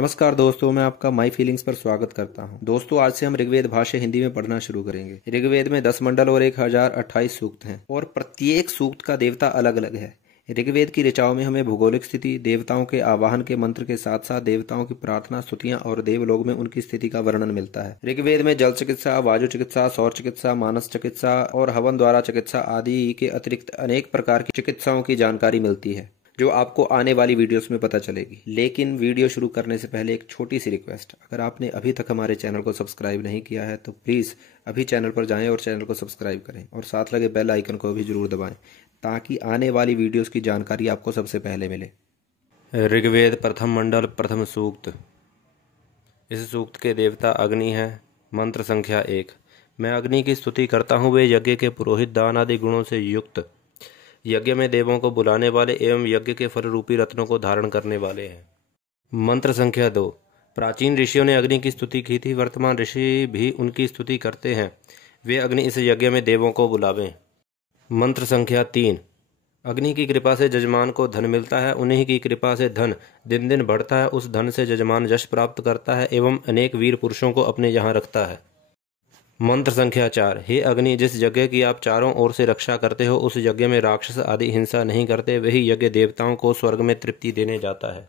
नमस्कार दोस्तों, मैं आपका माई फीलिंग्स पर स्वागत करता हूं। दोस्तों, आज से हम ऋग्वेद भाष्य हिंदी में पढ़ना शुरू करेंगे। ऋग्वेद में 10 मंडल और 1028 सूक्त हैं और प्रत्येक सूक्त का देवता अलग अलग है। ऋग्वेद की ऋचाओं में हमें भौगोलिक स्थिति, देवताओं के आवाहन के मंत्र के साथ साथ देवताओं की प्रार्थना, स्तुतियां और देवलोक में उनकी स्थिति का वर्णन मिलता है। ऋग्वेद में जल चिकित्सा, वायु चिकित्सा, सौर चिकित्सा, मानस चिकित्सा और हवन द्वारा चिकित्सा आदि के अतिरिक्त अनेक प्रकार की चिकित्साओं की जानकारी मिलती है, जो आपको आने वाली वीडियोस में पता चलेगी। लेकिन वीडियो शुरू करने से पहले एक छोटी सी रिक्वेस्ट, अगर आपने अभी तक हमारे चैनल को सब्सक्राइब नहीं किया है तो प्लीज़ अभी चैनल पर जाएं और चैनल को सब्सक्राइब करें और साथ लगे बेल आइकन को भी जरूर दबाएं, ताकि आने वाली वीडियोस की जानकारी आपको सबसे पहले मिले। ऋग्वेद प्रथम मंडल प्रथम सूक्त। इस सूक्त के देवता अग्नि है। मंत्र संख्या 1। मैं अग्नि की स्तुति करता हूँ, वे यज्ञ के पुरोहित, दान आदि गुणों से युक्त, यज्ञ में देवों को बुलाने वाले एवं यज्ञ के फल रूपी रत्नों को धारण करने वाले हैं। मंत्र संख्या 2। प्राचीन ऋषियों ने अग्नि की स्तुति की थी, वर्तमान ऋषि भी उनकी स्तुति करते हैं। वे अग्नि इस यज्ञ में देवों को बुलावें। मंत्र संख्या 3। अग्नि की कृपा से जजमान को धन मिलता है, उन्हीं की कृपा से धन दिन दिन बढ़ता है। उस धन से जजमान यश प्राप्त करता है एवं अनेक वीर पुरुषों को अपने यहाँ रखता है। मंत्र संख्या 4। हे अग्नि, जिस यज्ञ की आप चारों ओर से रक्षा करते हो, उस यज्ञ में राक्षस आदि हिंसा नहीं करते, वही यज्ञ देवताओं को स्वर्ग में तृप्ति देने जाता है।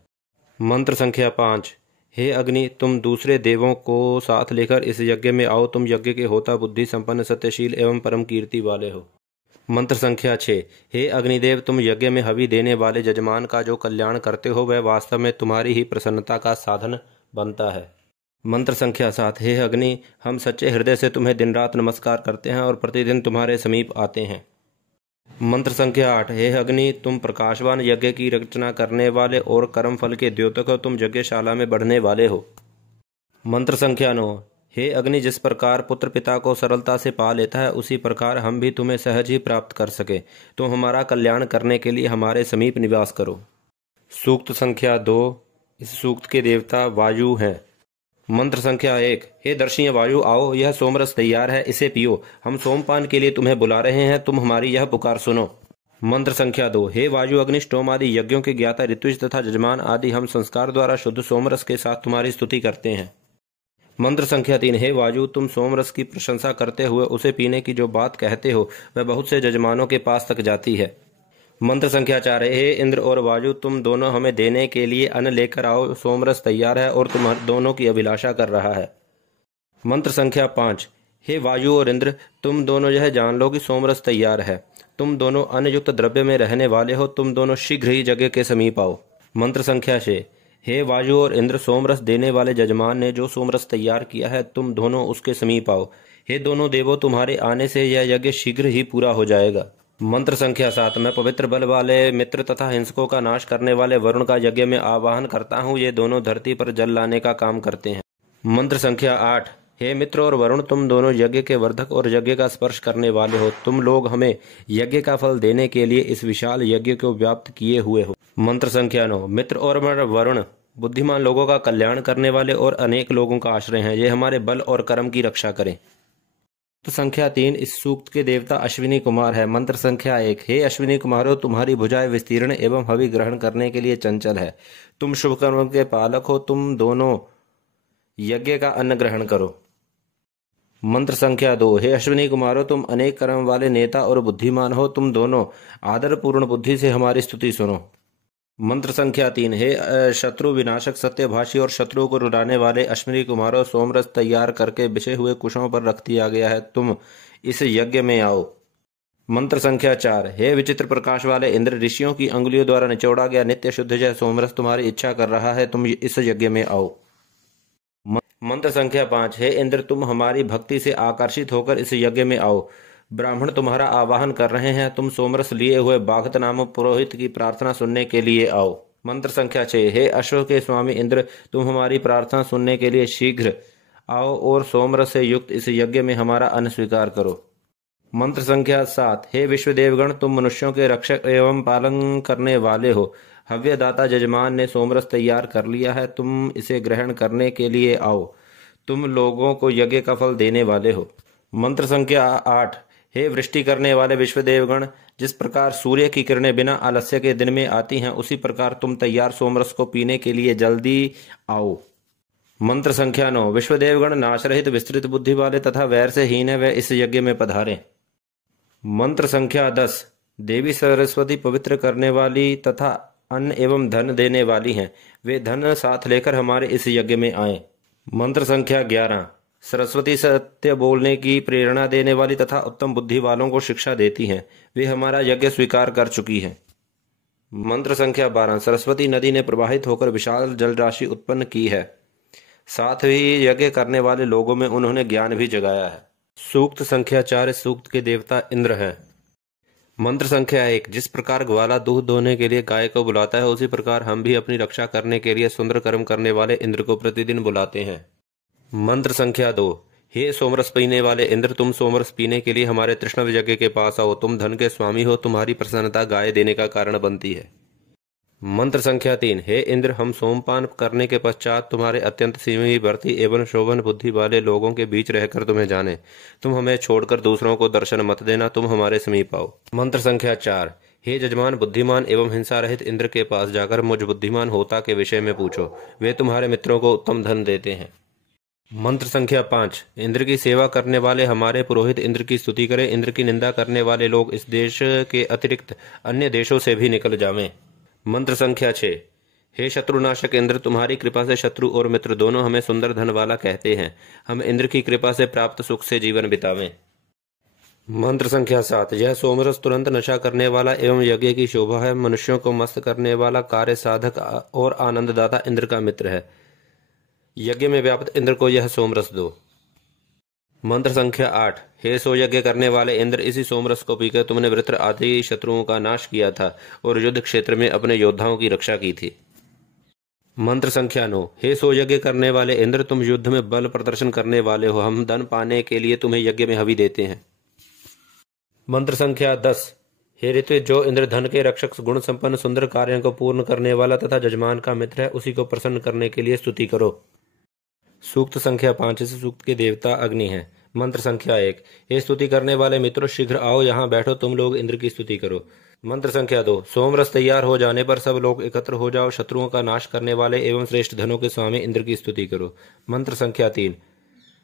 मंत्र संख्या 5। हे अग्नि, तुम दूसरे देवों को साथ लेकर इस यज्ञ में आओ। तुम यज्ञ के होता, बुद्धि संपन्न, सत्यशील एवं परम कीर्ति वाले हो। मंत्र संख्या 6। हे अग्निदेव, तुम यज्ञ में हवि देने वाले जजमान का जो कल्याण करते हो, वह वास्तव में तुम्हारी ही प्रसन्नता का साधन बनता है। मंत्र संख्या 7। हे अग्नि, हम सच्चे हृदय से तुम्हें दिन रात नमस्कार करते हैं और प्रतिदिन तुम्हारे समीप आते हैं। मंत्र संख्या 8। हे अग्नि, तुम प्रकाशवान, यज्ञ की रचना करने वाले और कर्म फल के द्योतक हो। तुम यज्ञशाला में बढ़ने वाले हो। मंत्र संख्या 9। हे अग्नि, जिस प्रकार पुत्र पिता को सरलता से पा लेता है, उसी प्रकार हम भी तुम्हें सहज ही प्राप्त कर सके। तुम हमारा कल्याण करने के लिए हमारे समीप निवास करो। सूक्त संख्या 2। इस सूक्त के देवता वायु हैं। मंत्र संख्या 1। हे दर्शनीय वायु, आओ, यह सोमरस तैयार है, इसे पियो। हम सोमपान के लिए तुम्हें बुला रहे हैं, तुम हमारी यह पुकार सुनो। मंत्र संख्या 2। हे वायु, अग्निष्टोम आदि यज्ञों के ज्ञाता, ऋत्विज तथा जजमान आदि हम संस्कार द्वारा शुद्ध सोमरस के साथ तुम्हारी स्तुति करते हैं। मंत्र संख्या 3। हे वायु, तुम सोमरस की प्रशंसा करते हुए उसे पीने की जो बात कहते हो, वह बहुत से जजमानों के पास तक जाती है। मंत्र संख्या 4। हे इंद्र और वायु, तुम दोनों हमें देने के लिए अन्न लेकर आओ। सोमरस तैयार है और तुम दोनों की अभिलाषा कर रहा है। मंत्र संख्या 5। हे वायु और इंद्र, तुम दोनों यह जान लो कि सोमरस तैयार है। तुम दोनों अन्न युक्त द्रव्य में रहने वाले हो। तुम दोनों शीघ्र ही यज्ञ के समीप आओ। मंत्र संख्या 6। हे वायु और इंद्र, सोमरस देने वाले जजमान ने जो सोमरस तैयार किया है, तुम दोनों उसके समीप आओ। हे दोनों देवों, तुम्हारे आने से यह यज्ञ शीघ्र ही पूरा हो जाएगा। मंत्र संख्या 7। मैं पवित्र बल वाले मित्र तथा हिंसकों का नाश करने वाले वरुण का यज्ञ में आवाहन करता हूँ। ये दोनों धरती पर जल लाने का काम करते हैं। मंत्र संख्या 8। हे मित्र और वरुण, तुम दोनों यज्ञ के वर्धक और यज्ञ का स्पर्श करने वाले हो। तुम लोग हमें यज्ञ का फल देने के लिए इस विशाल यज्ञ को व्याप्त किए हुए हो। मंत्र संख्या 9। मित्र और वरुण बुद्धिमान लोगों का कल्याण करने वाले और अनेक लोगों का आश्रय हैं। ये हमारे बल और कर्म की रक्षा करें। तो संख्या 3। इस सूक्त के देवता अश्विनी कुमार है। मंत्र संख्या 1। हे अश्विनी कुमारों, तुम्हारी भुजाएं विस्तीर्ण एवं हवि ग्रहण करने के लिए चंचल है। तुम शुभ कर्म के पालक हो। तुम दोनों यज्ञ का अन्न ग्रहण करो। मंत्र संख्या 2। हे अश्विनी कुमारों, तुम अनेक कर्म वाले नेता और बुद्धिमान हो। तुम दोनों आदरपूर्ण बुद्धि से हमारी स्तुति सुनो। मंत्र संख्या 3। हे शत्रु विनाशक, सत्यभाषी और शत्रुओं को रुलाने वाले अश्विनी कुमारों, सोमरस तैयार करके बिछे हुए कुशों पर रख दिया गया है। तुम इस यज्ञ में आओ। मंत्र संख्या 4। हे विचित्र प्रकाश वाले इंद्र, ऋषियों की अंगुलियों द्वारा निचोड़ा गया नित्य शुद्ध जय सोमरस तुम्हारी इच्छा कर रहा है। तुम इस यज्ञ में आओ। मंत्र संख्या 5। हे इंद्र, तुम हमारी भक्ति से आकर्षित होकर इस यज्ञ में आओ। ब्राह्मण तुम्हारा आवाहन कर रहे हैं। तुम सोमरस लिए हुए बाघत नामक पुरोहित की प्रार्थना सुनने के लिए आओ। मंत्र संख्या 6। हे अश्व के स्वामी इंद्र, तुम हमारी प्रार्थना सुनने के लिए शीघ्र आओ और सोमरस से युक्त इस यज्ञ में हमारा अन्न स्वीकार करो। मंत्र संख्या 7। हे विश्वदेवगण, तुम मनुष्यों के रक्षक एवं पालन करने वाले हो। हव्यदाता जजमान ने सोमरस तैयार कर लिया है। तुम इसे ग्रहण करने के लिए आओ। तुम लोगों को यज्ञ का फल देने वाले हो। मंत्र संख्या 8। हे वृष्टि करने वाले विश्वदेवगण, जिस प्रकार सूर्य की किरणें बिना आलस्य के दिन में आती हैं, उसी प्रकार तुम तैयार सोमरस को पीने के लिए जल्दी आओ। मंत्र संख्या 9। विश्वदेवगण नाश रहित विस्तृत बुद्धि वाले तथा वैर से हीन है, वे इस यज्ञ में पधारें। मंत्र संख्या 10। देवी सरस्वती पवित्र करने वाली तथा अन्न एवं धन देने वाली हैं, वे धन साथ लेकर हमारे इस यज्ञ में आए। मंत्र संख्या 11। सरस्वती सत्य बोलने की प्रेरणा देने वाली तथा उत्तम बुद्धि वालों को शिक्षा देती हैं, वे हमारा यज्ञ स्वीकार कर चुकी हैं। मंत्र संख्या 12। सरस्वती नदी ने प्रवाहित होकर विशाल जल राशि उत्पन्न की है, साथ ही यज्ञ करने वाले लोगों में उन्होंने ज्ञान भी जगाया है। सूक्त संख्या 4। इस सूक्त के देवता इंद्र हैं। मंत्र संख्या 1। जिस प्रकार ग्वाला दूध दोहने के लिए गाय को बुलाता है, उसी प्रकार हम भी अपनी रक्षा करने के लिए सुंदर कर्म करने वाले इंद्र को प्रतिदिन बुलाते हैं। मंत्र संख्या 2। हे सोमरस पीने वाले इंद्र, तुम सोमरस पीने के लिए हमारे तृष्णव यज्ञ के पास आओ। तुम धन के स्वामी हो, तुम्हारी प्रसन्नता गाय देने का कारण बनती है। मंत्र संख्या 3। हे इंद्र, हम सोमपान करने के पश्चात तुम्हारे अत्यंत सीमवर्ती एवं शोभन बुद्धि वाले लोगों के बीच रहकर तुम्हें जाने। तुम हमें छोड़कर दूसरों को दर्शन मत देना, तुम हमारे समीप आओ। मंत्र संख्या 4। हे जजमान बुद्धिमान एवं हिंसा रहित इंद्र के पास जाकर मुझ बुद्धिमान होता के विषय में पूछो, वे तुम्हारे मित्रों को उत्तम धन देते हैं। मंत्र संख्या 5। इंद्र की सेवा करने वाले हमारे पुरोहित इंद्र की स्तुति करें। इंद्र की निंदा करने वाले लोग इस देश के अतिरिक्त अन्य देशों से भी निकल जावें। मंत्र संख्या 6। हे शत्रुनाशक इंद्र, तुम्हारी कृपा से शत्रु और मित्र दोनों हमें सुंदर धन वाला कहते हैं। हम इंद्र की कृपा से प्राप्त सुख से जीवन बितावें। मंत्र संख्या 7। यह सोमरस तुरंत नशा करने वाला एवं यज्ञ की शोभा है, मनुष्यों को मस्त करने वाला कार्य साधक और आनंददाता इंद्र का मित्र है। यज्ञ में व्याप्त इंद्र को यह सोमरस दो। मंत्र संख्या 8। हे सो यज्ञ करने वाले इंद्र, इसी सोमरस को पीकर तुमने वृत्र आदि शत्रुओं का नाश किया था और युद्ध क्षेत्र में अपने योद्धाओं की रक्षा की थी। मंत्र संख्या 9। हे सो यज्ञ करने वाले इंद्र, तुम युद्ध में बल प्रदर्शन करने वाले हो, हम धन पाने के लिए तुम्हें यज्ञ में हवि देते हैं। मंत्र संख्या 10। हे ऋतु, जो इंद्र धन के रक्षक गुण संपन्न सुंदर कार्यों को पूर्ण करने वाला तथा जजमान का मित्र है, उसी को प्रसन्न करने के लिए स्तुति करो। सूक्त संख्या 5। इस सूक्त के देवता अग्नि हैं। मंत्र संख्या 1। हे स्तुति करने वाले मित्रों, शीघ्र आओ, यहाँ बैठो, तुम लोग इंद्र की स्तुति करो। मंत्र संख्या 2। सोमरस तैयार हो जाने पर सब लोग एकत्र हो जाओ, शत्रुओं का नाश करने वाले एवं श्रेष्ठ धनों के स्वामी इंद्र की स्तुति करो। मंत्र संख्या 3।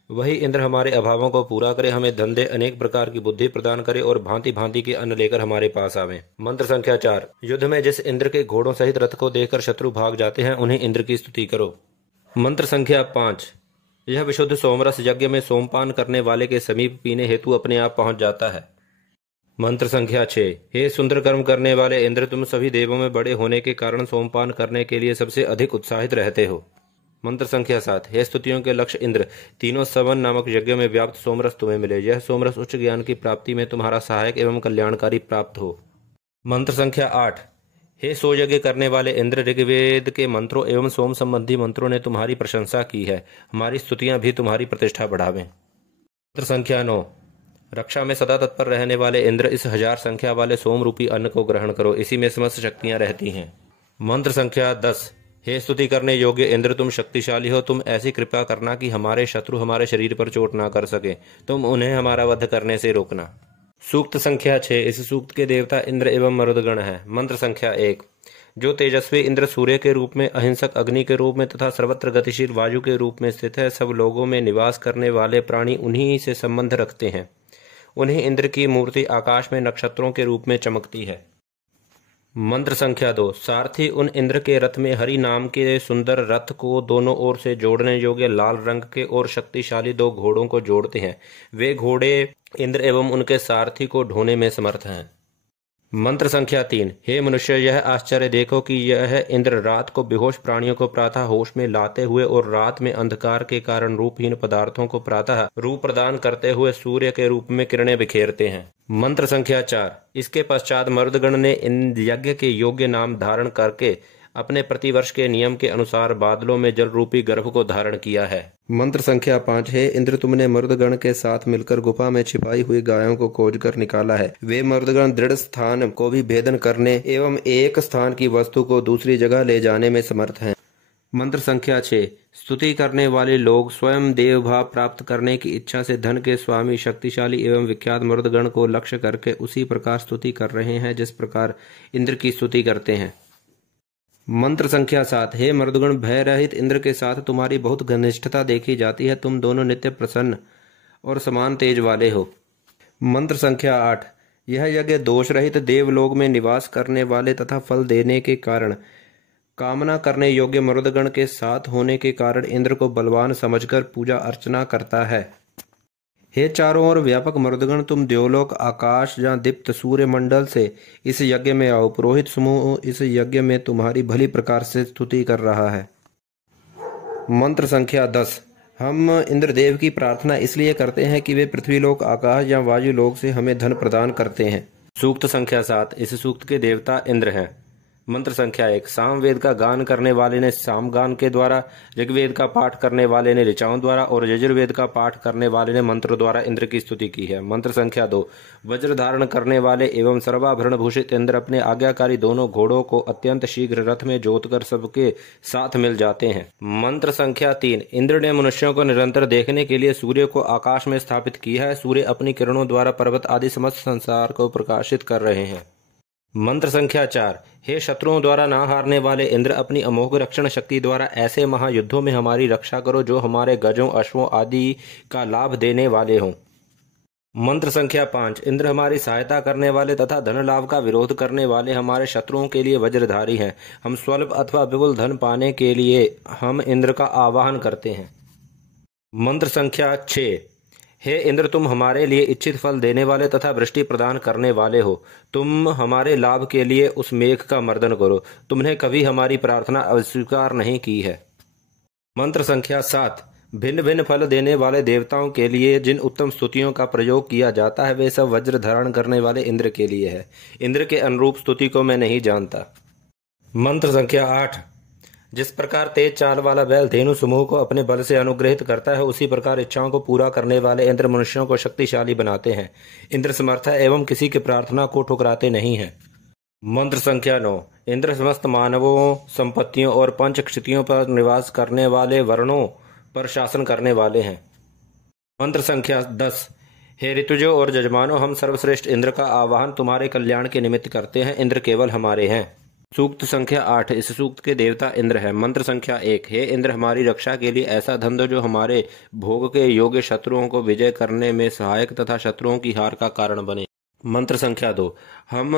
वही इंद्र हमारे अभावों को पूरा करे, हमें धन दे, अनेक प्रकार की बुद्धि प्रदान करे और भांति भांति के अन्न लेकर हमारे पास आवे। मंत्र संख्या 4। युद्ध में जिस इंद्र के घोड़ों सहित रथ को देखकर शत्रु भाग जाते हैं, उन्हें इंद्र की स्तुति करो। मंत्र संख्या 5। यह विशुद्ध सोमरस यज्ञ में सोमपान करने वाले के समीप पीने हेतु अपने आप पहुंच जाता है। मंत्र संख्या 6। हे सुंदर कर्म करने वाले इंद्र, तुम सभी देवों में बड़े होने के कारण सोमपान करने के लिए सबसे अधिक उत्साहित रहते हो। मंत्र संख्या 7। हे स्तुतियों के लक्ष्य इंद्र, तीनों सवन नामक यज्ञ में व्याप्त सोमरस तुम्हें मिले। यह सोमरस उच्च ज्ञान की प्राप्ति में तुम्हारा सहायक एवं कल्याणकारी प्राप्त हो। मंत्र संख्या 8। हे सो यज्ञ करने वाले इंद्र, ऋग्वेद के मंत्रों एवं सोम संबंधी मंत्रों ने तुम्हारी प्रशंसा की है, हमारी स्तुतियां भी तुम्हारी प्रतिष्ठा बढ़ावें। मंत्र संख्या 9। रक्षा में सदा तत्पर रहने वाले इंद्र, इस 1000 संख्या वाले सोम रूपी अन्न को ग्रहण करो, इसी में समस्त शक्तियां रहती हैं। मंत्र संख्या 10। हे स्तुति करने योग्य इंद्र, तुम शक्तिशाली हो, तुम ऐसी कृपा करना कि हमारे शत्रु हमारे शरीर पर चोट ना कर सके, तुम उन्हें हमारा वध करने से रोकना। सूक्त संख्या 6। इस सूक्त के देवता इंद्र एवं मरुदगण हैं। मंत्र संख्या 1। जो तेजस्वी इंद्र सूर्य के रूप में, अहिंसक अग्नि के रूप में तथा सर्वत्र गतिशील वायु के रूप में स्थित है, सब लोगों में निवास करने वाले प्राणी उन्हीं से संबंध रखते हैं। उन्हीं इंद्र की मूर्ति आकाश में नक्षत्रों के रूप में चमकती है। मंत्र संख्या 2। सारथी उन इंद्र के रथ में हरि नाम के सुंदर रथ को दोनों ओर से जोड़ने योग्य लाल रंग के और शक्तिशाली 2 घोड़ों को जोड़ते हैं। वे घोड़े इंद्र एवं उनके सारथी को ढोने में समर्थ हैं। मंत्र संख्या 3। हे मनुष्य, यह आश्चर्य देखो कि यह इंद्र रात को बेहोश प्राणियों को प्रातः होश में लाते हुए और रात में अंधकार के कारण रूपहीन पदार्थों को प्रातः रूप प्रदान करते हुए सूर्य के रूप में किरणें बिखेरते हैं। मंत्र संख्या 4। इसके पश्चात मर्दगण ने इन यज्ञ के योग्य नाम धारण करके अपने प्रतिवर्ष के नियम के अनुसार बादलों में जल रूपी गर्भ को धारण किया है। मंत्र संख्या 5। हे इंद्र, तुमने मर्दगण के साथ मिलकर गुफा में छिपाई हुई गायों को खोज कर निकाला है। वे मर्दगण दृढ़ स्थान को भी भेदन करने एवं एक स्थान की वस्तु को दूसरी जगह ले जाने में समर्थ हैं। मंत्र संख्या 6। स्तुति करने वाले लोग स्वयं देव भाव प्राप्त करने की इच्छा से धन के स्वामी, शक्तिशाली एवं विख्यात मरुदगण को लक्ष्य करके उसी प्रकार स्तुति कर रहे हैं जिस प्रकार इंद्र की स्तुति करते हैं। मंत्र संख्या 7। हे मरुदगण, भय रहित इंद्र के साथ तुम्हारी बहुत घनिष्ठता देखी जाती है। तुम दोनों नित्य प्रसन्न और समान तेज वाले हो। मंत्र संख्या 8। यह यज्ञ दोष रहित देवलोक में निवास करने वाले तथा फल देने के कारण कामना करने योग्य मरुदगण के साथ होने के कारण इंद्र को बलवान समझकर पूजा अर्चना करता है। हे चारों ओर व्यापक मरुदगण, तुम देवलोक, आकाश या दीप्त सूर्य मंडल से इस यज्ञ में आओ। पुरोहित समूह इस यज्ञ में तुम्हारी भली प्रकार से स्तुति कर रहा है। मंत्र संख्या 10। हम इंद्रदेव की प्रार्थना इसलिए करते हैं कि वे पृथ्वीलोक, आकाश या वायु लोक से हमें धन प्रदान करते हैं। सूक्त संख्या 7। इस सूक्त के देवता इंद्र हैं। मंत्र संख्या 1। सामवेद का गान करने वाले ने सामगान के द्वारा, ऋग्वेद का पाठ करने वाले ने ऋचाओं द्वारा और यजुर्वेद का पाठ करने वाले ने मंत्र द्वारा इंद्र की स्तुति की है। मंत्र संख्या 2। वज्र धारण करने वाले एवं सर्वाभरण भूषित इंद्र अपने आज्ञाकारी दोनों घोड़ों को अत्यंत शीघ्र रथ में जोतकर सबके साथ मिल जाते हैं। मंत्र संख्या 3। इंद्र ने मनुष्यों को निरंतर देखने के लिए सूर्य को आकाश में स्थापित किया है। सूर्य अपनी किरणों द्वारा पर्वत आदि समस्त संसार को प्रकाशित कर रहे हैं। मंत्र संख्या 4। हे शत्रुओं द्वारा ना हारने वाले इंद्र, अपनी अमोघ रक्षण शक्ति द्वारा ऐसे महायुद्धों में हमारी रक्षा करो जो हमारे गजों, अश्वों आदि का लाभ देने वाले हों। मंत्र संख्या 5। इंद्र हमारी सहायता करने वाले तथा धन लाभ का विरोध करने वाले हमारे शत्रुओं के लिए वज्रधारी हैं। हम स्वल्प अथवा विपुल धन पाने के लिए हम इंद्र का आवाहन करते हैं। मंत्र संख्या 6। हे इंद्र, तुम हमारे लिए इच्छित फल देने वाले तथा वृष्टि प्रदान करने वाले हो। तुम हमारे लाभ के लिए उस मेघ का मर्दन करो। तुमने कभी हमारी प्रार्थना अस्वीकार नहीं की है। मंत्र संख्या 7। भिन्न भिन्न फल देने वाले देवताओं के लिए जिन उत्तम स्तुतियों का प्रयोग किया जाता है वे सब वज्र धारण करने वाले इंद्र के लिए है। इंद्र के अनुरूप स्तुति को मैं नहीं जानता। मंत्र संख्या 8। जिस प्रकार तेज चाल वाला बैल धेनु समूह को अपने बल से अनुग्रहित करता है, उसी प्रकार इच्छाओं को पूरा करने वाले इंद्र मनुष्यों को शक्तिशाली बनाते हैं। इंद्र समर्थ है एवं किसी की प्रार्थना को ठुकराते नहीं हैं। मंत्र संख्या 9। इंद्र समस्त मानवों, संपत्तियों और पंच क्षितियों पर निवास करने वाले वर्णों पर शासन करने वाले हैं। मंत्र संख्या 10। हे ऋतुजों और जजमानों, हम सर्वश्रेष्ठ इंद्र का आवाहन तुम्हारे कल्याण के निमित्त करते हैं। इंद्र केवल हमारे हैं। सूक्त संख्या 8। इस सूक्त के देवता इंद्र है। मंत्र संख्या 1। हे इंद्र, हमारी रक्षा के लिए ऐसा धन दो जो हमारे भोग के योग्य शत्रुओं को विजय करने में सहायक तथा शत्रुओं की हार का कारण बने। मंत्र संख्या 2। हम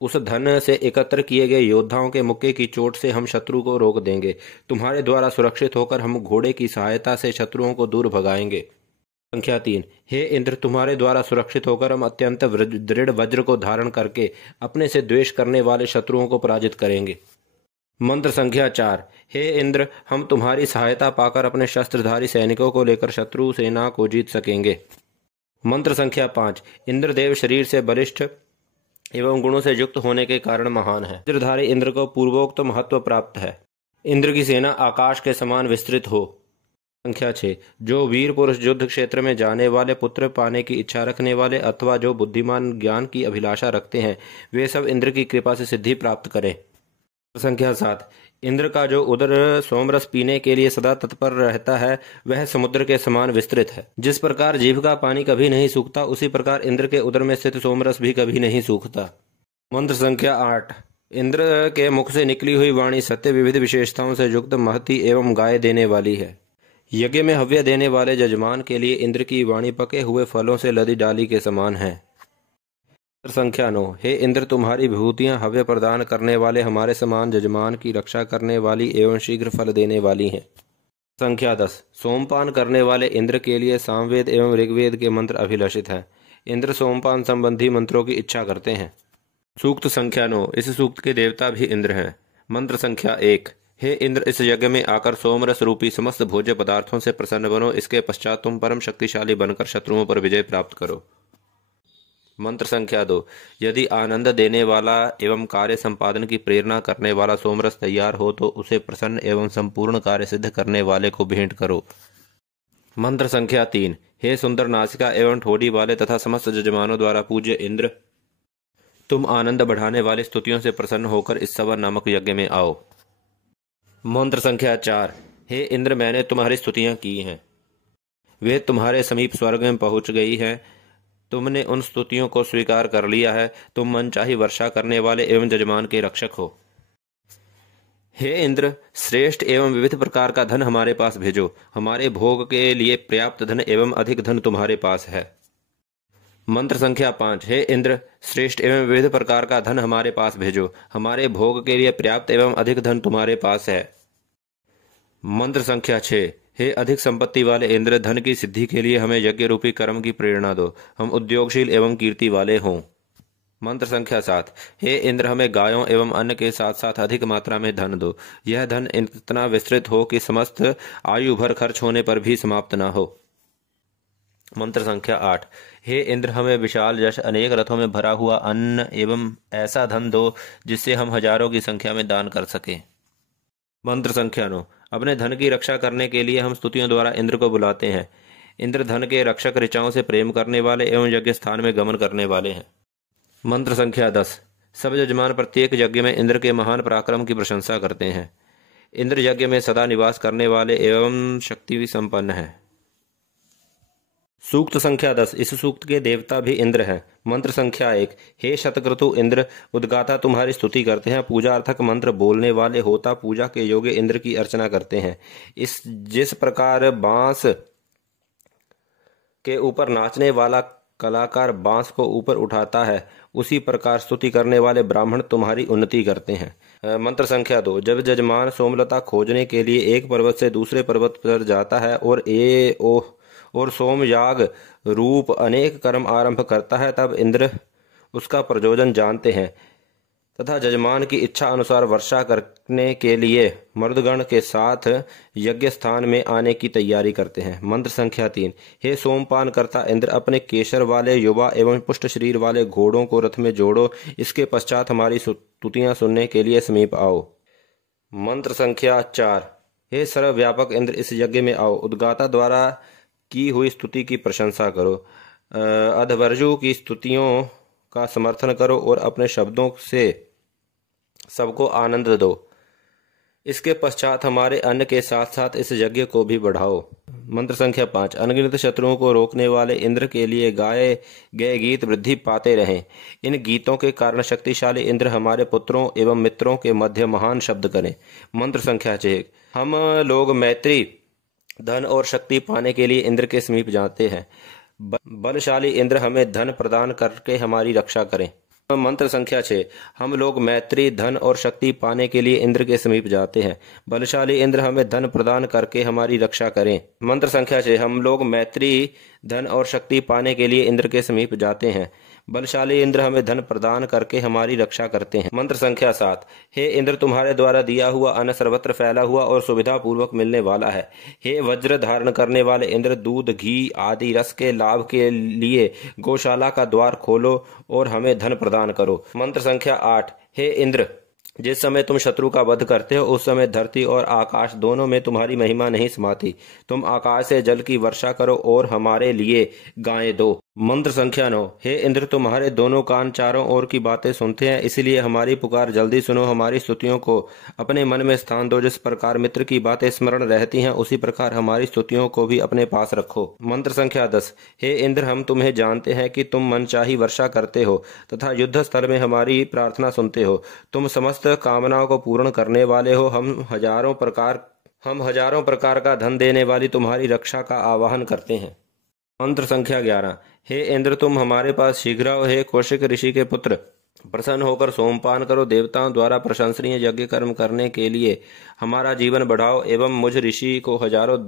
उस धन से एकत्र किए गए योद्धाओं के मुक्के की चोट से हम शत्रु को रोक देंगे। तुम्हारे द्वारा सुरक्षित होकर हम घोड़े की सहायता से शत्रुओं को दूर भगाएंगे। संख्या 3। हे इंद्र, तुम्हारे द्वारा सुरक्षित होकर हम अत्यंत दृढ़ वज्र को धारण करके अपने से द्वेष करने वाले शत्रुओं को पराजित करेंगे। मंत्र संख्या 4। हे इंद्र, हम तुम्हारी सहायता पाकर अपने शस्त्रधारी सैनिकों को लेकर शत्रु सेना को जीत सकेंगे। मंत्र संख्या 5। इंद्रदेव शरीर से बलिष्ठ एवं गुणों से युक्त होने के कारण महान है। वज्रधारी इंद्र को पूर्वोक्त महत्व प्राप्त है। इंद्र की सेना आकाश के समान विस्तृत हो। संख्या 6। जो वीर पुरुष युद्ध क्षेत्र में जाने वाले, पुत्र पाने की इच्छा रखने वाले अथवा जो बुद्धिमान ज्ञान की अभिलाषा रखते हैं, वे सब इंद्र की कृपा से सिद्धि प्राप्त करें। संख्या 7। इंद्र का जो उदर सोमरस पीने के लिए सदा तत्पर रहता है, वह समुद्र के समान विस्तृत है। जिस प्रकार जीभ का पानी कभी नहीं सूखता, उसी प्रकार इंद्र के उदर में स्थित सोमरस भी कभी नहीं सूखता। मंत्र संख्या 8। इंद्र के मुख से निकली हुई वाणी सत्य, विविध विशेषताओं से युक्त, महती एवं गाय देने वाली है। यज्ञ में हव्य देने वाले जजमान के लिए इंद्र की वाणी पके हुए फलों से लदी डाली के समान है। संख्या 9। हे इंद्र, तुम्हारी विभूतियां हव्य प्रदान करने वाले हमारे समान जजमान की रक्षा करने वाली एवं शीघ्र फल देने वाली हैं। संख्या 10। सोमपान करने वाले इंद्र के लिए सामवेद एवं ऋग्वेद के मंत्र अभिलषित हैं। इंद्र सोमपान संबंधी मंत्रों की इच्छा करते हैं। सूक्त संख्या 9। इस सूक्त के देवता भी इंद्र हैं। मंत्र संख्या 1। हे इंद्र, इस यज्ञ में आकर सोमरस रूपी समस्त भोज्य पदार्थों से प्रसन्न बनो। इसके पश्चात तुम परम शक्तिशाली बनकर शत्रुओं पर विजय प्राप्त करो। मंत्र संख्या 2। यदि आनंद देने वाला एवं कार्य संपादन की प्रेरणा करने वाला सोमरस तैयार हो तो उसे प्रसन्न एवं संपूर्ण कार्य सिद्ध करने वाले को भेंट करो। मंत्र संख्या 3। हे सुंदर नासिका एवं ठोड़ी वाले तथा समस्त जजमानों द्वारा पूज्य इंद्र, तुम आनंद बढ़ाने वाली स्तुतियों से प्रसन्न होकर इस सवर नामक यज्ञ में आओ। मंत्र संख्या 4। हे इंद्र, मैंने तुम्हारी स्तुतियां की हैं, वे तुम्हारे समीप स्वर्ग में पहुंच गई हैं। तुमने उन स्तुतियों को स्वीकार कर लिया है। तुम मनचाही वर्षा करने वाले एवं जजमान के रक्षक हो। हे इंद्र, श्रेष्ठ एवं विविध प्रकार का धन हमारे पास भेजो। हमारे भोग के लिए पर्याप्त धन एवं अधिक धन तुम्हारे पास है। मंत्र संख्या 5। हे इंद्र, श्रेष्ठ एवं विविध प्रकार का धन हमारे पास भेजो। हमारे भोग के लिए पर्याप्त एवं अधिक धन तुम्हारे पास है। मंत्र संख्या 6। हे अधिक संपत्ति वाले इंद्र, धन की सिद्धि के लिए हमें यज्ञ रूपी कर्म की प्रेरणा दो। हम उद्योगशील एवं कीर्ति वाले हों। मंत्र संख्या 7। हे इंद्र, हमें गायों एवं अन्न के साथ साथ अधिक मात्रा में धन दो। यह धन इतना विस्तृत हो कि समस्त आयु भर खर्च होने पर भी समाप्त न हो। मंत्र संख्या 8। हे इंद्र, हमें विशाल यश, अनेक रथों में भरा हुआ अन्न एवं ऐसा धन दो जिससे हम हजारों की संख्या में दान कर सकें। मंत्र संख्या 9। अपने धन की रक्षा करने के लिए हम स्तुतियों द्वारा इंद्र को बुलाते हैं। इंद्र धन के रक्षक, ऋचाओं से प्रेम करने वाले एवं यज्ञ स्थान में गमन करने वाले हैं। मंत्र संख्या 10। सब यजमान प्रत्येक यज्ञ में इंद्र के महान पराक्रम की प्रशंसा करते हैं। इंद्र यज्ञ में सदा निवास करने वाले एवं शक्ति संपन्न है। सूक्त संख्या 10। इस सूक्त के देवता भी इंद्र हैं। मंत्र संख्या 1। हे शतक्रतु इंद्र, उद्गाता तुम्हारी स्तुति करते हैं। पूजा अर्थक मंत्र बोलने वाले होता पूजा के योग्य इंद्र की अर्चना करते हैं। जिस प्रकार बांस के ऊपर नाचने वाला कलाकार बांस को ऊपर उठाता है, उसी प्रकार स्तुति करने वाले ब्राह्मण तुम्हारी उन्नति करते हैं। मंत्र संख्या 2। जब जजमान सोमलता खोजने के लिए एक पर्वत से दूसरे पर्वत पर जाता है और सोमयाग रूप अनेक कर्म आरंभ करता है, तब इंद्र उसका प्रयोजन जानते हैं तथा जजमान की इच्छा अनुसार वर्षा करने के लिए मर्दगण के साथ यज्ञ स्थान में आने की तैयारी करते हैं। मंत्र संख्या 3। हे सोमपान करता इंद्र, अपने केसर वाले युवा एवं पुष्ट शरीर वाले घोड़ों को रथ में जोड़ो। इसके पश्चात हमारी स्तुतियां सुनने के लिए समीप आओ। मंत्र संख्या 4। हे सर्वव्यापक इंद्र, इस यज्ञ में आओ। उद्गाता द्वारा की हुई स्तुति की प्रशंसा करो। अधवर्जु की स्तुतियों का समर्थन करो और अपने शब्दों से सबको आनंद दो। इसके पश्चात हमारे अन्न के साथ साथ इस यज्ञ को भी बढ़ाओ। मंत्र संख्या 5। अनगिनत शत्रुओं को रोकने वाले इंद्र के लिए गाए गए गीत वृद्धि पाते रहें। इन गीतों के कारण शक्तिशाली इंद्र हमारे पुत्रों एवं मित्रों के मध्य महान शब्द करें। मंत्र संख्या 6। हम लोग मैत्री, धन और शक्ति पाने के लिए इंद्र के समीप जाते हैं। बलशाली इंद्र हमें धन प्रदान करके हमारी रक्षा करें। मंत्र संख्या 6। हम लोग मैत्री, धन और शक्ति पाने के लिए इंद्र के समीप जाते हैं। बलशाली इंद्र हमें धन प्रदान करके हमारी रक्षा करें। मंत्र संख्या 6। हम लोग मैत्री, धन और शक्ति पाने के लिए इंद्र के समीप जाते हैं। बलशाली इंद्र हमें धन प्रदान करके हमारी रक्षा करते हैं। मंत्र संख्या 7। हे इंद्र, तुम्हारे द्वारा दिया हुआ अन्न सर्वत्र फैला हुआ और सुविधा पूर्वक मिलने वाला है। हे वज्र धारण करने वाले इंद्र, दूध, घी आदि रस के लाभ के लिए गौशाला का द्वार खोलो और हमें धन प्रदान करो। मंत्र संख्या 8। हे इंद्र, जिस समय तुम शत्रु का वध करते हो उस समय धरती और आकाश दोनों में तुम्हारी महिमा नहीं समाती। तुम आकाश से जल की वर्षा करो और हमारे लिए गायें दो। मंत्र संख्या 9। हे इंद्र, तुम्हारे दोनों कान चारों ओर की बातें सुनते हैं, इसलिए हमारी पुकार जल्दी सुनो। हमारी स्तुतियों को अपने मन में स्थान दो। जिस प्रकार मित्र की बातें स्मरण रहती हैं, उसी प्रकार हमारी स्तुतियों को भी अपने पास रखो। मंत्र संख्या 10। हे इंद्र, हम तुम्हें जानते हैं कि तुम मनचाही वर्षा करते हो तथा युद्ध स्थल में हमारी प्रार्थना सुनते हो। तुम समस्त कामनाओं को पूर्ण करने वाले हो। हम हजारों प्रकार का धन देने वाली तुम्हारी रक्षा का आवाहन करते हैं। मंत्र संख्या 11। हे इंद्र, तुम हमारे पास शीघ्र आओ। हे कौशिक ऋषि के पुत्र, प्रसन्न होकर सोमपान करो। देवताओं द्वारा प्रशंसनीय यज्ञ कर्म करने के लिए हमारा जीवन बढ़ाओ एवं मुझ ऋषि को हजारों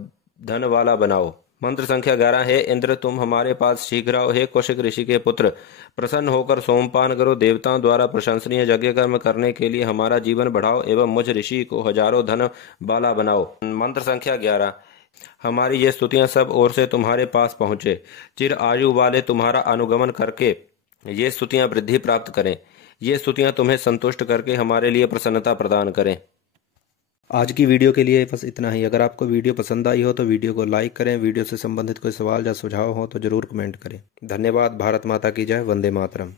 धन वाला बनाओ। मंत्र संख्या 11। हे इंद्र, तुम हमारे पास शीघ्र आओ। हे कौशिक ऋषि के पुत्र, प्रसन्न होकर सोमपान करो। देवताओं द्वारा प्रशंसनीय यज्ञ कर्म करने के लिए हमारा जीवन बढ़ाओ एवं मुझ ऋषि को हजारों धन वाला बनाओ। मंत्र संख्या 11। हमारी ये स्तुतियां सब ओर से तुम्हारे पास पहुंचे। चिर आयु वाले तुम्हारा अनुगमन करके ये स्तुतियां वृद्धि प्राप्त करें। ये स्तुतियां तुम्हें संतुष्ट करके हमारे लिए प्रसन्नता प्रदान करें। आज की वीडियो के लिए बस इतना ही। अगर आपको वीडियो पसंद आई हो तो वीडियो को लाइक करें। वीडियो से संबंधित कोई सवाल या सुझाव हो तो जरूर कमेंट करें। धन्यवाद। भारत माता की जय। वंदे मातरम।